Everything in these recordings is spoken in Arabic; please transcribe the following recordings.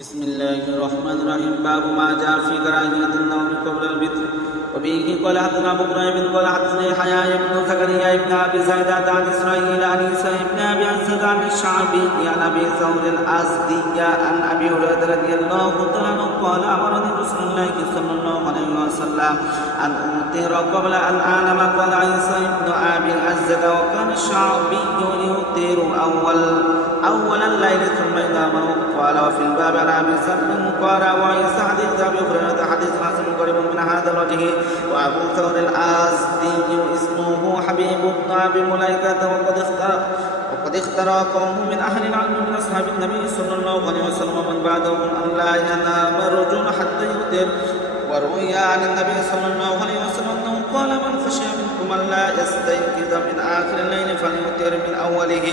بسم الله الرحمن الرحيم. باب ما جاء في كراهية النوم قبل الوتر. وبه قال حدثنا ابو كريم قال حدثني يحيى بن زكريا بن ابي زيد عن اسرائيل عن عيسى بن ابي عزيز عن الشعبي عن ابي ثور الازدي عن ابي هريره رضي الله تعالى عنه قال امرني رسول الله صلى الله عليه وسلم ان اوتر قبل ان انام. قال عيسى بن ابي عزيز وكان الشعبي يوتر اول الليل ثم ينام. قال وفي الباب عن ابي سلم قال وعيسى حديث ابي هريره حديث حسن قريب من هذا الوجه. وابو ثور الازدي اسمه حبيب بن ابي مليكه وقد اخترى قوم من اهل العلم من اصحاب النبي صلى الله عليه وسلم ومن بعدهم ان لا ينام الرجل حتى يوتر. وروي عن النبي صلى الله عليه وسلم انه قال من خشي منكم ان لا يستيقظ من اخر الليل فليوتر من اوله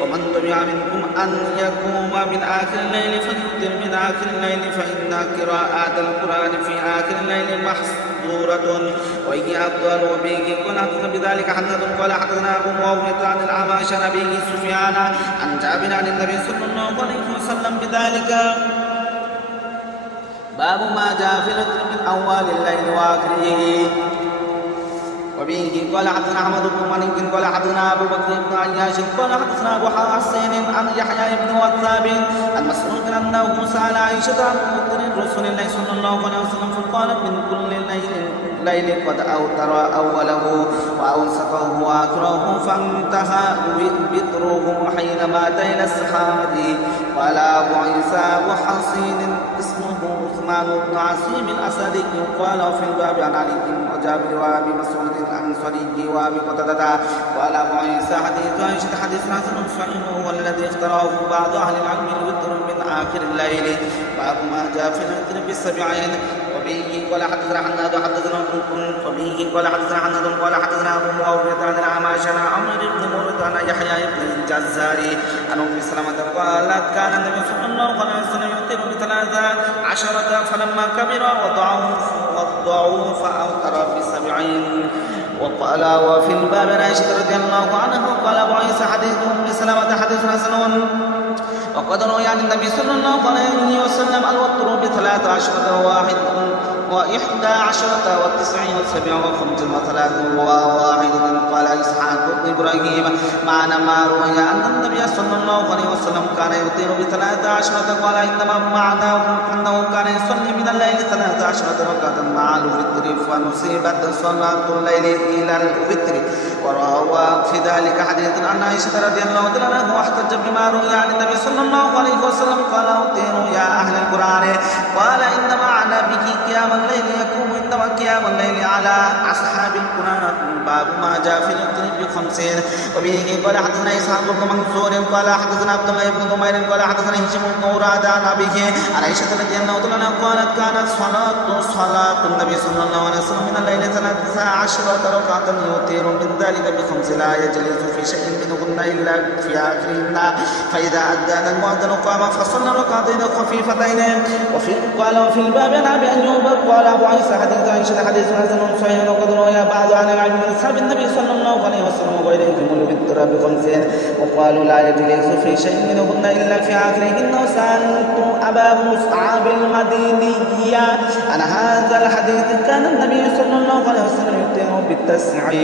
ومن طمع منكم ان يقوم من اخر الليل فليوتر من اخر الليل فان قراءة القران في اخر الليل محظورة وهي افضل. وبه قال حدثنا بذلك حناد قال حدثنا ابو معاويه عن الاعمش عن ابي سفيان عن جابر عن النبي صلى الله عليه وسلم بذلك. باب ما جاء في الوتر من اول الليل واخره. وبه قال حدثنا احمد بن منيع قال حدثنا ابو بكر بن عياش قال حدثنا ابو حسين عن يحيى بن وثاب عن مسعود انه سال عائشه عن وتر رسول الله صلى الله عليه وسلم فقالت من كل ليل قد اوتر اوله واوسطه واخره فانتهى وتره حين مات الى السحاب. قال ابو عيسى ابو حسين اسمه عثمان بن عاصم الاسدي قال في الباب عن علي وجابر وابي مسعود الانصاري وابي قتاده. قال ابو عيسى حديث عائشه حديث حسن صحيح هو الذي اختاره بعض اهل العلم الوتر من اخر الليل. باب ما جاء في الوتر بالسبعين. وبه قال حدثنا حناد حدثنا وبه قال حدثنا حناد قال حدثنا ابو معاويه عن الاعمش عن عمرو بن مرة عن يحيى بن الجزاري عن ام سلمة قالت كان النبي صلى الله عليه وسلم يوتر ب13 فلما كبر وضعوا فاوتر ب70. وقال وفي الباب عن عائشة رضي الله عنها قال ابو عيسى حديث ام سلمة حديث حسن وقد روي عن النبي صلى الله عليه وسلم الوتر ب13 واحد و11 و90 و7 و5 و3 قال اسحاق بن ابراهيم معنى ما روي ان النبي صلى الله عليه وسلم كان يوتر ب13. قال انما معناه انه كان يصلي من الليل 13 ركعه مع الوتر فنصيبت صلاه الليل الى الوتر. وروى في ذلك حديث عن عائشه رضي الله عنها واحتج بما روي عن النبي صلى الله عليه وسلم قال اوتروا يا اهل القران. قال انما معنى به قيام الليل يكون انما قيام الليل على اصحاب القران. باب ما جاء في الوتر ب50. وبه قال حدثنا اسحاق بن منصور قال حدثنا عبد الله بن نمير قال حدثنا هشام بن مراد عن ابيه عن عائشه رضي الله عنها قالت كانت صلاه النبي صلى الله عليه وسلم من الليل 13 ركعه يوتر من ذلك ب5 لا يجلس في شيء منهن الا في اخرهن فاذا اذن المؤذن قام فصلى ركعتين خفيفتين. وفي الباب عن ابي ايوب قال ابو عيسى حديث عائشه حديث حسن صحيح وقد روى بعض عن العلم من اصحاب النبي صلى الله عليه وسلم وغيرهم الوتر ب50. وقالوا لا يجلس في شيء منهن الا في اخرهن. وسالت ابا مصعب المديني عن هذا الحديث كان النبي صلى الله عليه وسلم يوتر ب9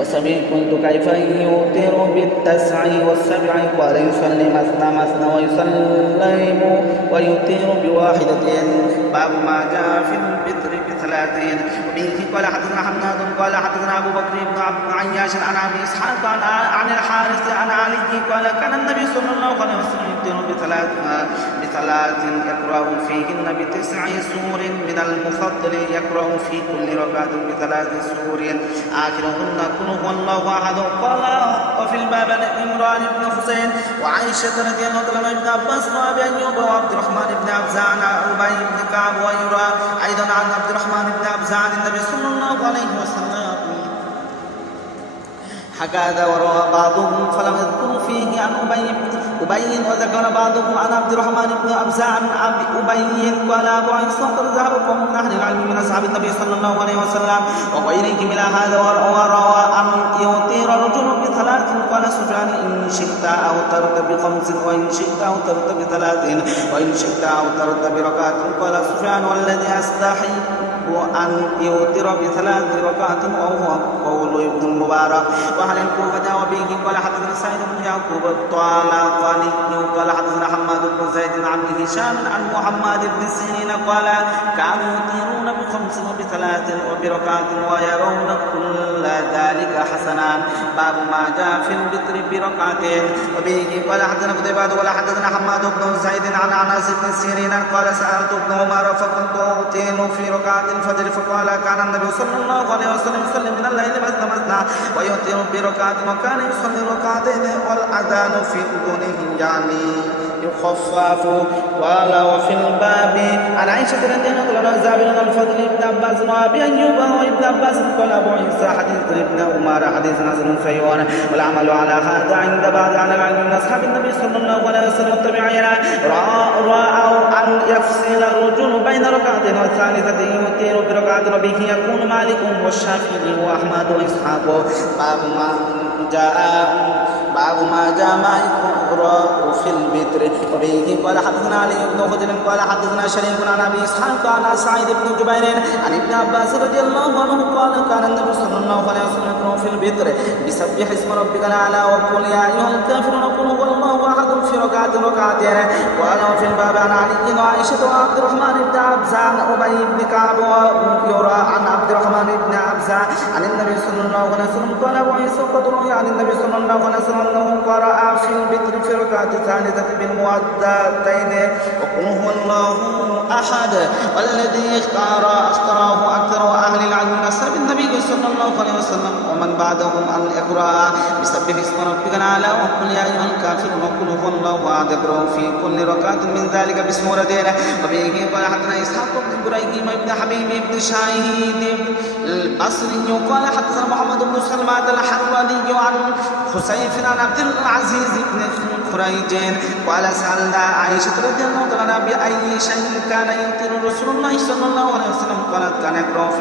وسبع قلت كيف يوتر ب9 و7 قال يصلي مثنى ويسلم ويوتر ب1. باب ما جاء في الوتر ب30. وبه قال حدثنا حماد قال حدثنا ابو بكر بن عياش عن ابي اسحاق عن الحارث عن علي قال كان النبي صلى الله عليه وسلم يوتر ب3 يقرأ فيهن ب9 سور من المفضل يقرأ في كل ركعة ب3 سور آخرهن قل هو الله أحد. قال وفي الباب عن عمران بن حسين وعائشة رضي الله عنها ابن عباس وأبي أيوب وعبد الرحمن بن أبزة عن أبي بن كعب ويرى أيضا عن عبد الرحمن بن أبزة عن النبي صلى الله عليه وسلم هكذا وروى بعضهم فلم يذكروا فيه عن أبي وذكر بعضهم عن عبد الرحمن بن أبزة عن أبي قال أبو عيسى قد ذهب قوم من أهل العلم من أصحاب النبي صلى الله عليه وسلم وغيرهم إلى هذا وروى أن يطير رجل بثلاث قال سفيان إن شئت أوترت بخمس وإن شئت أوترت بثلاث وإن شئت أوترت بركعة قال سفيان والذي أستحي أن يوتر بثلاث ركعات وهو قول ابن المبارك وعن الكوفة وبه قال حدثنا سعيد بن يعقوب الطالقاني قال حدثنا حماد بن زيد عن هشام عن محمد بن سيرين قال كانوا يطيرون بخمس وبثلاث وبركعات ويرون كل ذلك حسنا باب ما جاء في البتر بركعتين وبه قال حدثنا قتيبة ولا حدثنا حماد بن زيد عن انس بن سيرين قال سألت ابن عمر فكنت أوتين في ركعة الفجر فقال كان النبي صلى الله عليه وسلم يصلي من الليل مثنى ويوتر بركعة وكان يصلي ركعتين والأذان في أذنه يعني يخفف قال وفي الباب عن عائشة رضي الله عنها زابر بن الفضل بن عباس وابي أيوب وابن عباس قال أبو عيسى حديث ابن عمر حديث نزل فيوان والعمل على هذا عند بعض على العلم من أصحاب النبي صلى الله عليه وسلم والتابعين رأوا أن يفصل الرجل بين ركعتين والثالثة يوتر بركعة وبه يكون مالك والشافعي وأحمد وإسحاق باب ما جاء ما يقرأ في البتر وبه قال حدثنا علي بن خضر قال حدثنا شريك عن ابي اسحاق عن سعيد بن جبير عن ابن عباس رضي الله عنه قال كان النبي صلى الله عليه وسلم يقرأ في البتر بسبح اسم ربك الاعلى وقل يا ايها الكافرون قل هو الله احد في ركعتين قال وفي الباب عن علي وعائشه وعبد الرحمن بن عبزة عن ابي بن كعب ويرى عن عبد الرحمن بن عبزة عن النبي صلى الله عليه وسلم قال ابو عيسى قد روي عن النبي صلى الله عليه وسلم انه قرأ في البتر في ركعة الثالثة بالمعدتين وقل هو الله أحد والذي اختاره أكثر أهل العلم من أصحاب النبي صلى الله عليه وسلم ومن بعدهم أن يقرأ بسبح اسم ربك الأعلى وقل يا أيها الكافرون وقل هو الله أحد يقرأ في كل ركعة من ذلك بسورتين وبه قال حدثنا إسحاق بن إبراهيم بن حبيب بن شاهد البصري قال حدثنا محمد بن سلمة الحراني عن حسين عن عبد العزيز بن خريج قال سألنا عائشة رضي الله عنها بأي شيء كان يطير رسول الله صلى الله عليه وسلم قالت كان يقرأ في